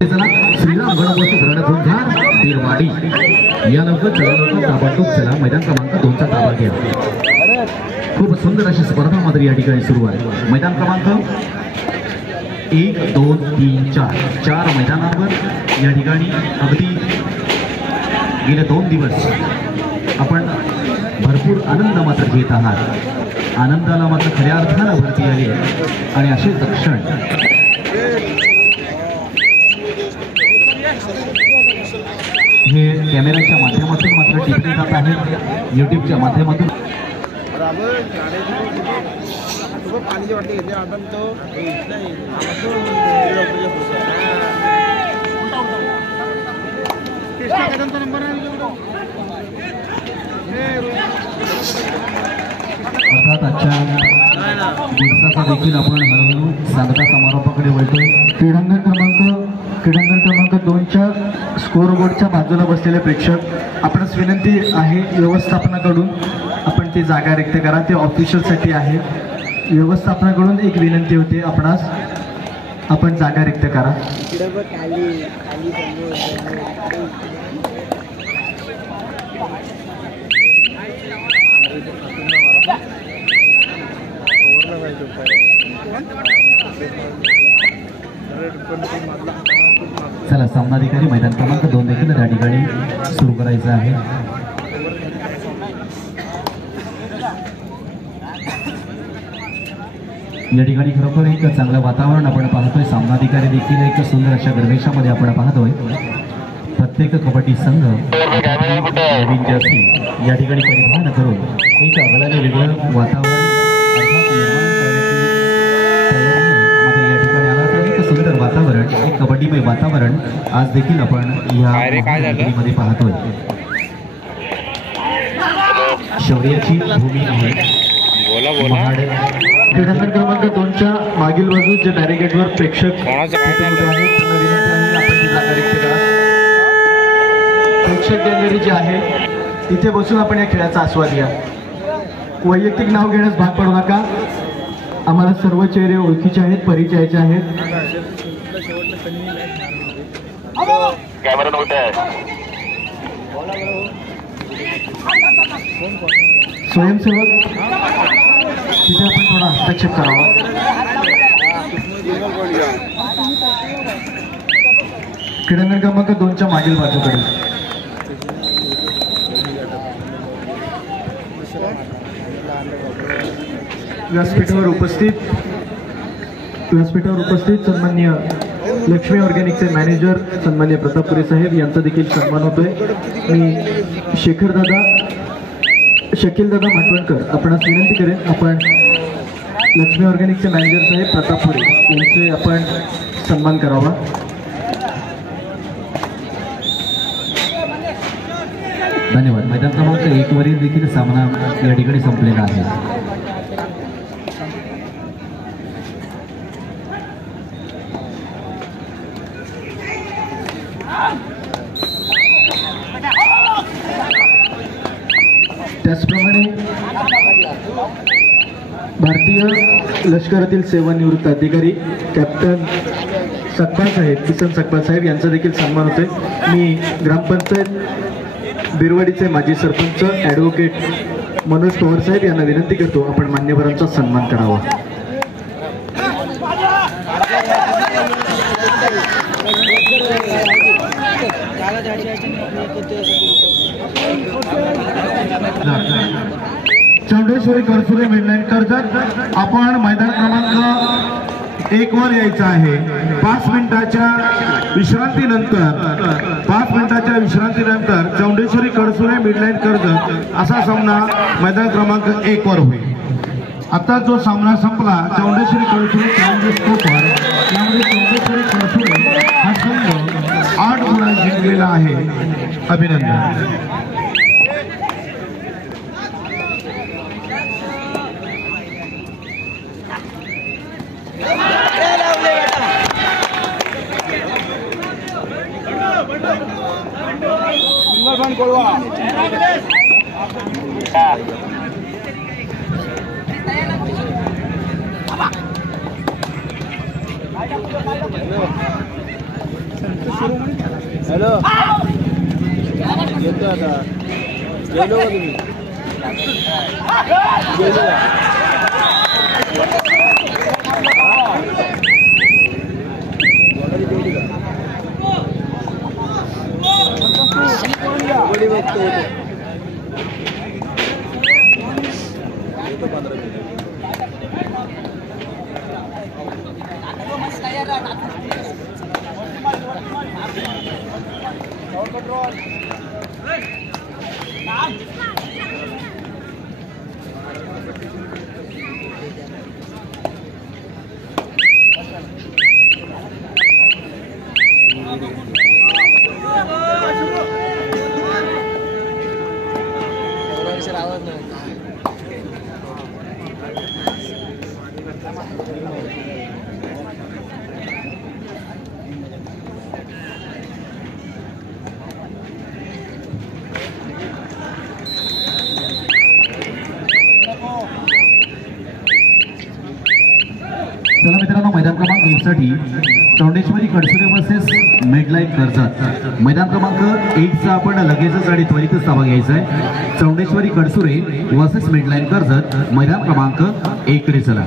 श्रीराम गणपती रणधुंधार बिरवाडी या लवकर चला लवकर ताबडतोब चला मैदान क्रमांक 2 चा ताबा घ्या। खूप सुंदर अशी स्पर्धा मात्र या ठिकाणी सुरू आहे। मैदान क्रमांक 1 2 3 4 चार मैदानांवर या ठिकाणी अगदी गेले 2 दिवस आपण भरपूर आनंद मात्र घेत आहात। आनंदाला मात्र खऱ्या अर्थानं भरती आली आणि असे क्षण हे कॅमेऱ्याच्या माध्यमातून मात्र टिपले जात आहेत। यूट्यूबच्या माध्यमातून अर्थात आजच्या दिवसाचा देखील आपण हळूहळू सांगता समारोपाकडे वळतोय। क्रीडांगण क्रमांक 2च्या स्कोर बोर्डच्या बाजूला बसलेले प्रेक्षक आपणास विनंती आहे व्यवस्थापनाकडून आपण ती जागा रिक्त करा। ते ऑफिशियलसाठी आहे। व्यवस्थापनाकडून एक विनंती होती आपणास आपण जागा रिक्त करा। चला सामनाधिकारी मैदान क्रमांक 2 देखील त्या ठिकाणी सुरू करायचं आहे। या ठिकाणी खरोखर एक चांगलं वातावरण आपण पाहतोय। सामनाधिकारी देखील एक सुंदर अशा गणवेशामध्ये आपण पाहतोय। प्रत्येक कबड्डी संघ नवीन जर्सी या ठिकाणी परिधान करून एक आगळ्याने वेगळं वातावरण सुंदर वातावरण एक कबड्डीमय वातावरण आज देखील आपण या मध्ये पाहतोय। शौर्याची भूमी आहे। क्रीडांगण क्रमांक 2च्या मागील बाजूस जे बॅरिकेडवर प्रेक्षक प्रेक्षक गॅलरी जी आहे तिथे बसून आपण या खेळाचा आस्वाद घ्या। वैयक्तिक नाव घेण्यास भाग पडू नका। आम्हाला सर्व चेहरे ओळखीचे आहेत, परिचयाचे आहेत। स्वयंसेवक तिथे आपण थोडा हस्तक्षेप करावा। क्रीडांगण क्रमांक 2च्या मागील बाजूकडे व्यासपीठावर उपस्थित सन्माननीय लक्ष्मी ऑर्गॅनिकचे मॅनेजर सन्माननीय प्रतापपुरे साहेब यांचा देखील सन्मान होतोय। मी शकील दादा माटवणकर आपणास विनंती करेन आपण लक्ष्मी ऑर्गॅनिकचे मॅनेजर साहेब प्रतापपुरे यांचे आपण सन्मान करावा। धन्यवाद। मैदान क्रमांक 1 वरील देखील सामना या ठिकाणी संपलेला आहे। त्याचप्रमाणे भारतीय लष्करातील सेवानिवृत्त अधिकारी कॅप्टन सकपाल साहेब किसन सकपाल साहेब यांचा देखील सन्मान होतोय। मी ग्रामपंचायत बिरवाडीचे माजी सरपंच ॲडव्होकेट मनोज पवार साहेब यांना विनंती करतो आपण मान्यवरांचा सन्मान करावा। चौंडेश्वरी करसुरे मिडलाईन कर्जत आपण मैदान क्रमांक 1 वर यायचं आहे। 5 मिनिटाच्या विश्रांतीनंतर चौंडेश्वरी करसुरे मिडलाईन कर्जत असा सामना मैदान क्रमांक 1 वर होईल। आता जो सामना संपला चौंडेश्वरी करसुरे यामध्ये चौंडेश्वरी करसुरे हा संघ 8 गुणांनी जिंकलेला आहे। अभिनंदन। हॅलो येतो आता गेलो का तुम्ही गेलो बड़ी बघतो येतो 15 मिनिट चला मित्रांनो, मैदान क्रमांक 1 साठी चौंडेश्वरी कडसुरे वर्सेस मिडलाईन कर्जत. मैदान क्रमांक 1 चा आपण लगेचच आणि त्वरितच ताबा घ्यायचा आहे. चौंडेश्वरी कडसुरे वर्सेस मिडलाईन कर्जत, मैदान क्रमांक 1 कडे चला.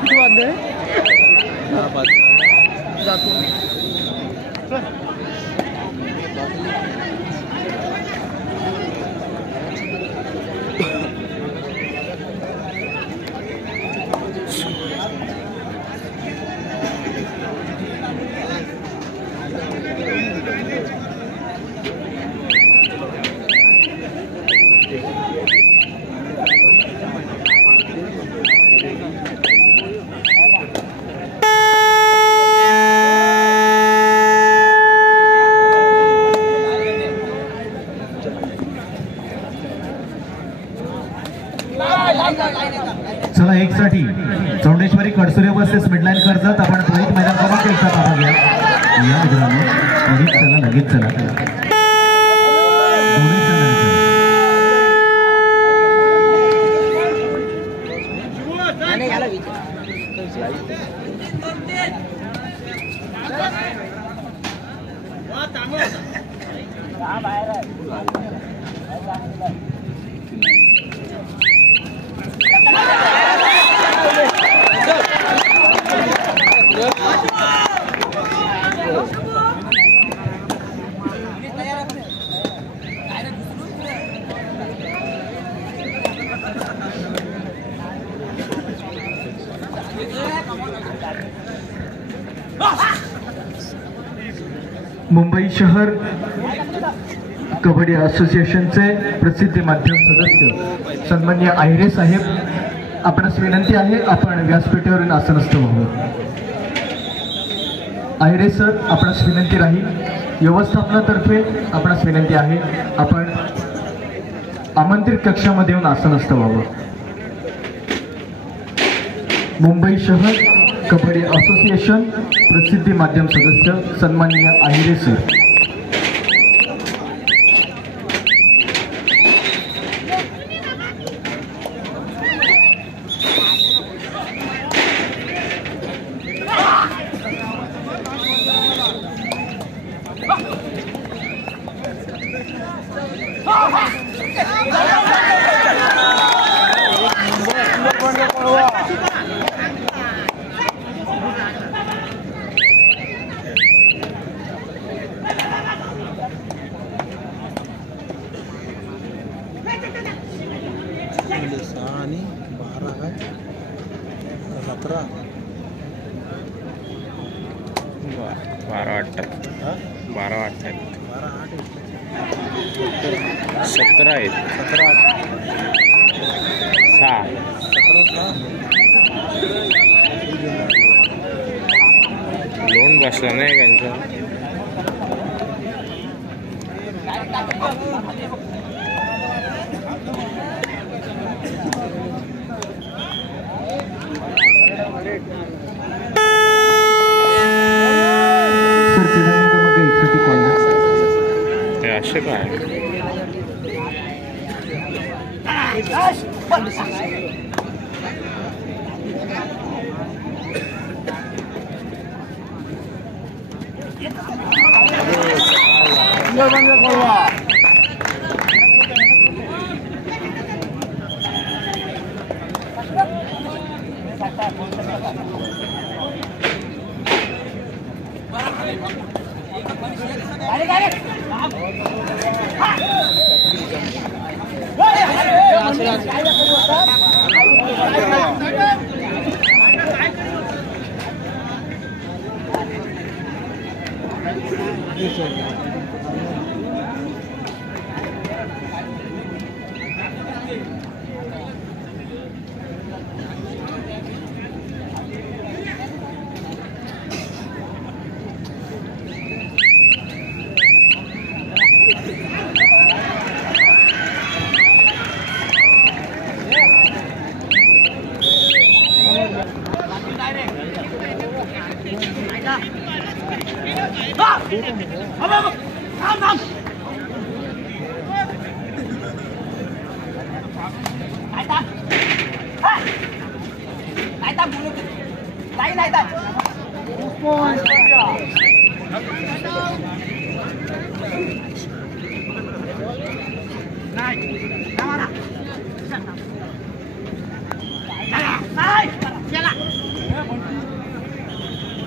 किती वाजले? जातो चला 1 साठी चौंडेश्वरी कडसुरे वर्सेस मिडलाईन कर्जत. आपण त्वरित मैदान क्रमांक 1 चा ताबा घ्या. या मित्रांनो, लगेच चला, लगेच चला. मुंबई शहर कबड्डी असोसिएशनचे प्रसिद्धी माध्यम सदस्य सन्माननीय आहिरे साहेब, आपणास विनंती आहे आपण व्यासपीठावरून आसनस्थ व्हावं. आहिरे सर, आपणास विनंती राहील. व्यवस्थापनातर्फे आपणास विनंती आहे आपण आमंत्रित कक्षामध्ये येऊन आसनस्थ व्हावं. मुंबई शहर कबड्डी असोसिएशन प्रसिद्धी माध्यम सदस्य सन्माननीय आहिरे सर. आणि 12 काय 17 12 वाटतात. 12 वाटतात. 17 आहेत. 17 6 लोन बसला नाही त्यांचं. मेंबरशिप आहे.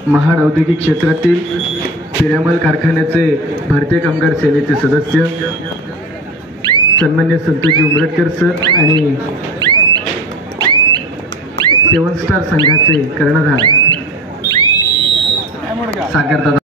महाड औद्योगिक क्षेत्रातील पिरामल कारखान्याचे भारतीय कामगार सेनेचे सदस्य सन्मान्य संतोषजी उमरटकर सर आणि 7 स्टार संघाचे कर्णधार सागरदादा